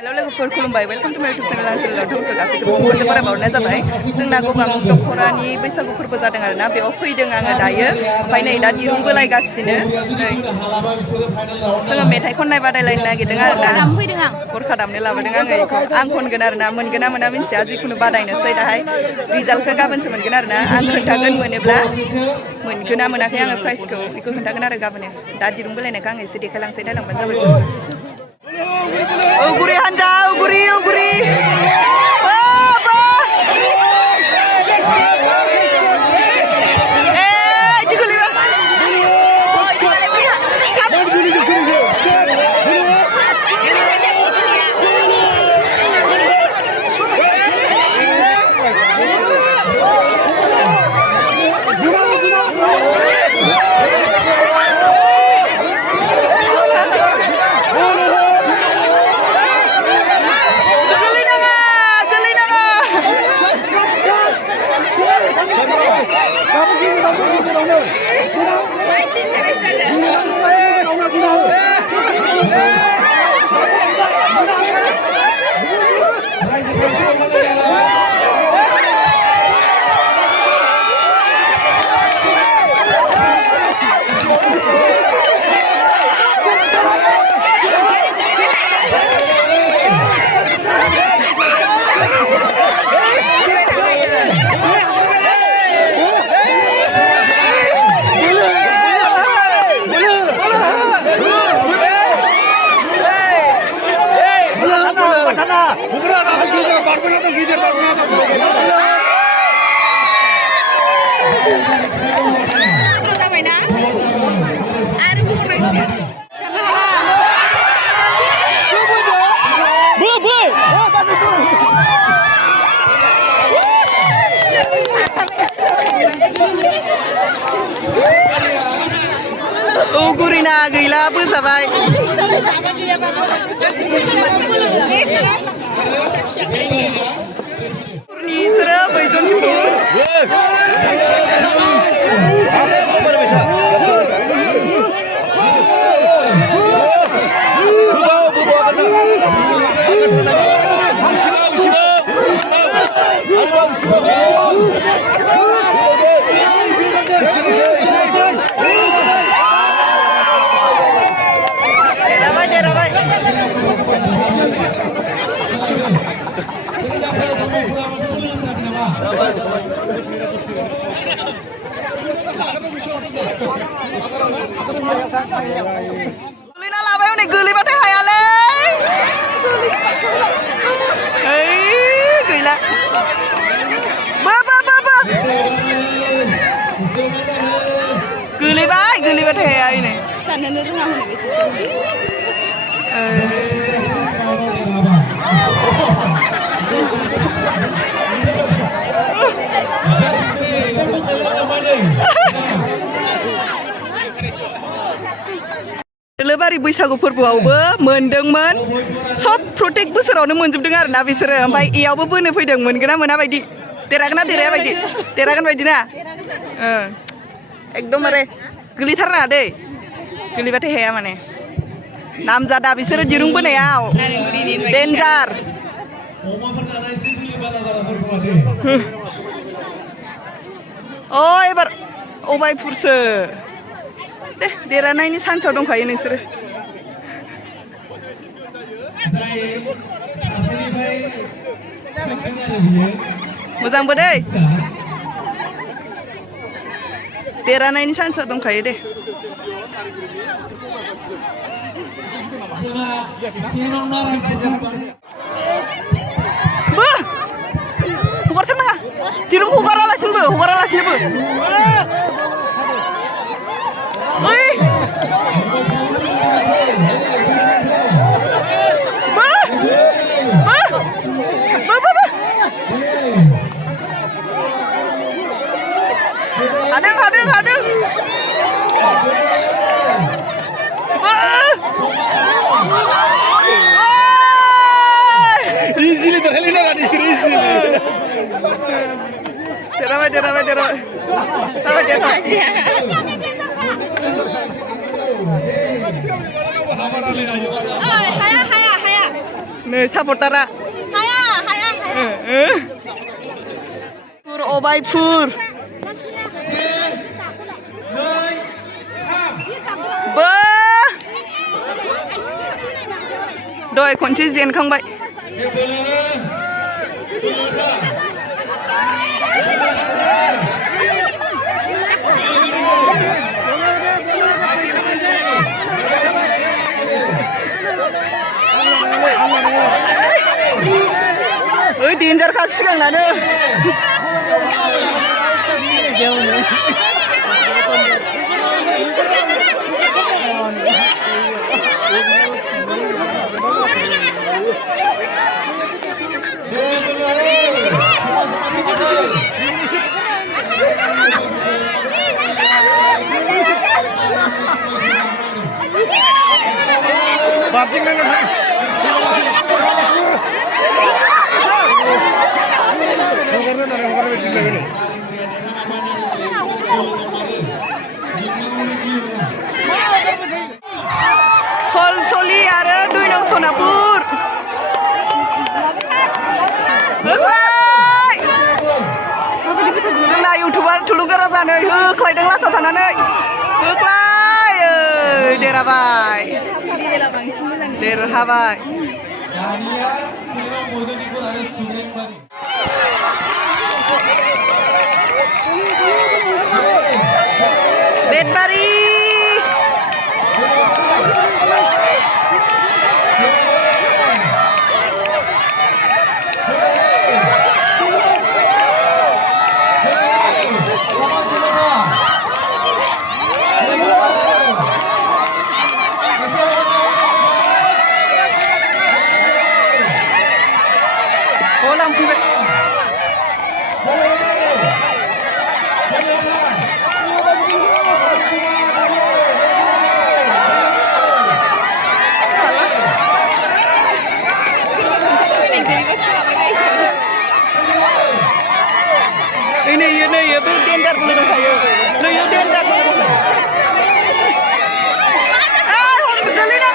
Hello लोगोफोर खुलुमबाय welcome to माय यूट्यूब चैनल आं जोंनाव गासैखौबो मोजां बारा बावनाय जाबाय जोंना गगा मुग दख'रानि बैसागु फोरबो जादों आरोना बेयाव फैदों आङो दायो ओमफ्राय नै दा दिरुं बोलायगासिनो नै जोङो मेथाइ खननाय बादायलायनो नागिरदों आरोना गरखा दामनो लाबोदों आङो बेखौ आं खनगोन आरोना मोनगोन ना मोना मिन्थिया जिखुनु बादायनोसै दाहाय रिजाल्टखौ गाबोनसो मोनगोन आरोना आं खोन्थागोन मोनोब्ला मोनगोन ना मोनाखै आङो प्राइजखौ बेखौ खोन्थागोन आरो गाबोन दा दिरुं बोलायनायखौ आं एसे देखायलांसै नायलांबानो जाबाय Uguri Hanja, Uguri, Uguri. Ugurina gila bersabai. Ni serap bejon cukup. Lina labai unik geli batay hayale. Gila. Ba. Geli batay hayal ini. Karena nurung aku nih bisa. Lebaran बैसागु फोरबोआवबो मोनदोंमोन सब प्रटेक्ट बोसोरावनो मोनजोबदों आरोना बिसोरो ओमफ्राय इयावबो बोनो फैदों मोनगोन ना मोना बायदि देरागोन ना देराया बायदि देरागोन बायदि ना एकदमबारे गोलैथारनाङा दै गोलैबाथाय हाया माने नामजादा बिसोरो दिरुं बोनायाव डेन्जार एबार अबायपुरसो दे देरहानायनि सान्सआव दंखायो नोंसोरो मोजांबो दै देरहानायनि सान्सआव दंखायो दे हगारथारनाङा दिरुं हगारालासिनोबो Hadeng. Easy terhalina kan easy. देरहाबाय जाबाय देरहाबाय नै सापर्टारा अबायपुर दहाय खनसे जेनखांबाय ओइ डेन्जारखा सिगांनानो सलसलि आरो 2 नं सनापुर जोंना इउटुबार थुलुंगारा जानो होख्लायदों लासाव थानानै होख्लाय देरहाबाय देरहाबाय बेटबारि Ini itu dengar dulu kayu. Ini dengar dulu. Hon betul ini kan?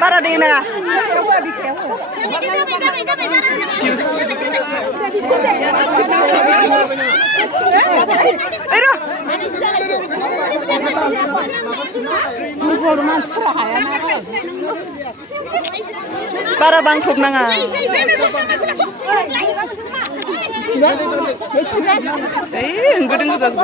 Para dina. Para bangkok nanga. Gedung gas.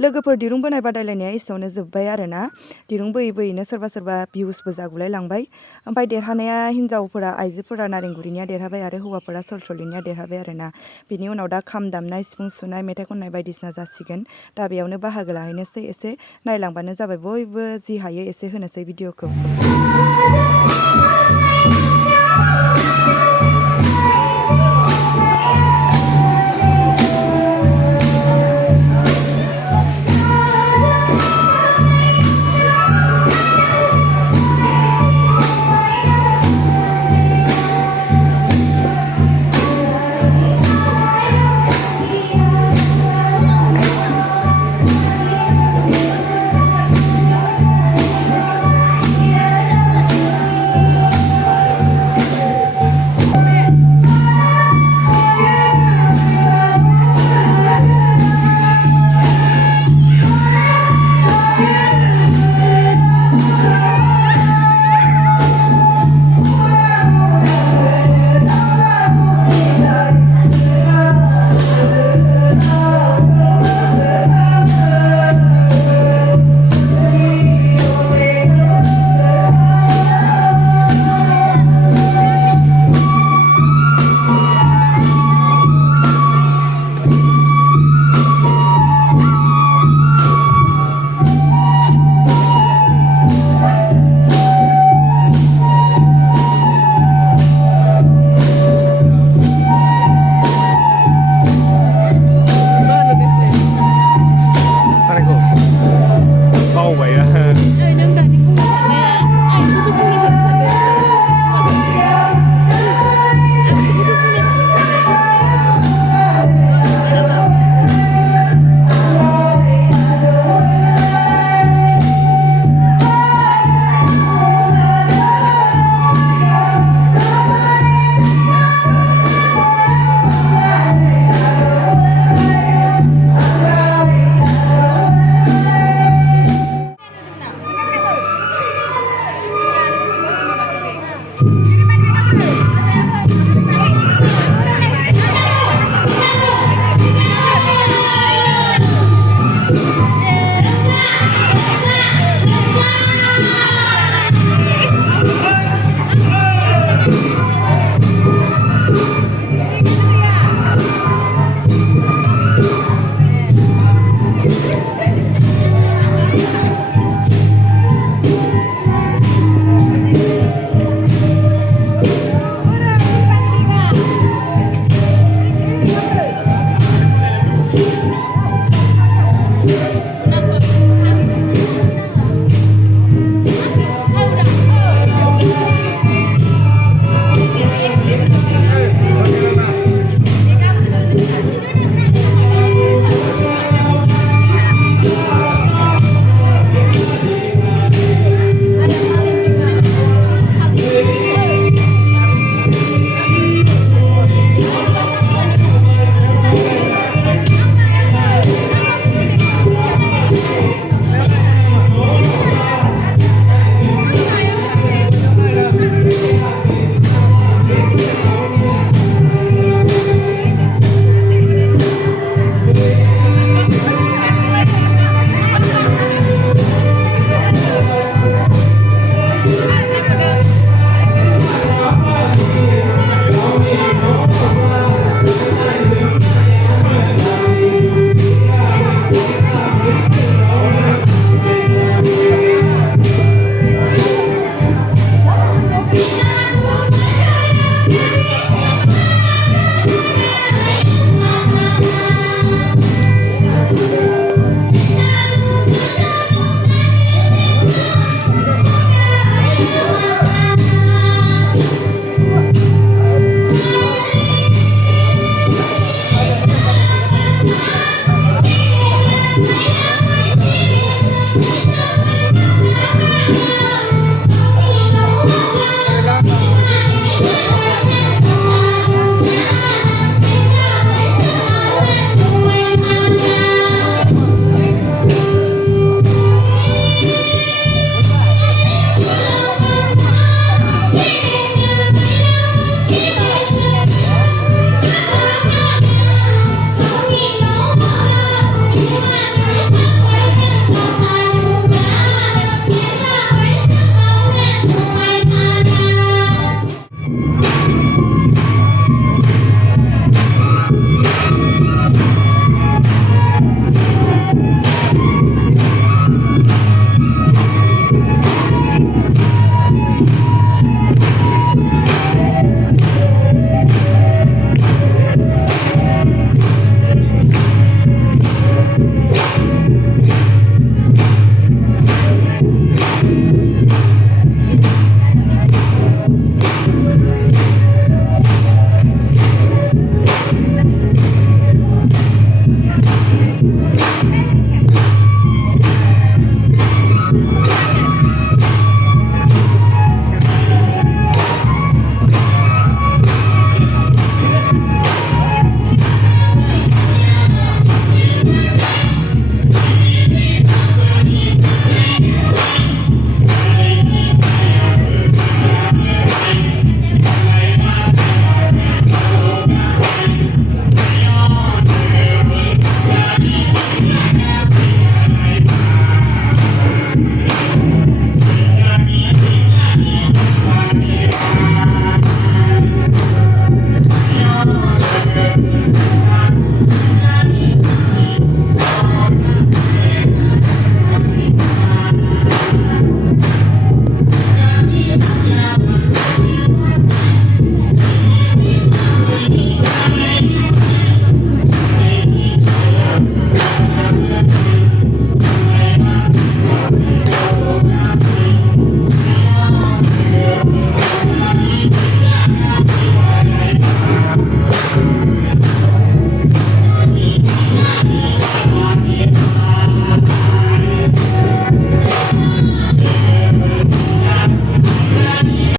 लोगोफोर दिरुं बोनाय बादायलायनाया एसेयावनो जोब्बाय आरोना दिरुं बोयै बोयैनो सोरबा सोरबा भिउसबो जागुलाय लांबाय ओमफ्राय देरहानाया हिन्जावफोरा आइजोफोरा नारेंगुरिनिया देरहाबाय आरो हौवाफोरा सलसलिनिया देरहाबाय आरोना बिनि उनाव दा खाम दामनाय सिफुं सुनाय मेथाइ खननाय बायदिसिना जासिगोन दा बेयावनो बाहागो लाहैनोसै एसे नायलांबानो जाबाय बयबो जि हायो एसे होनोसै भिडिअखौ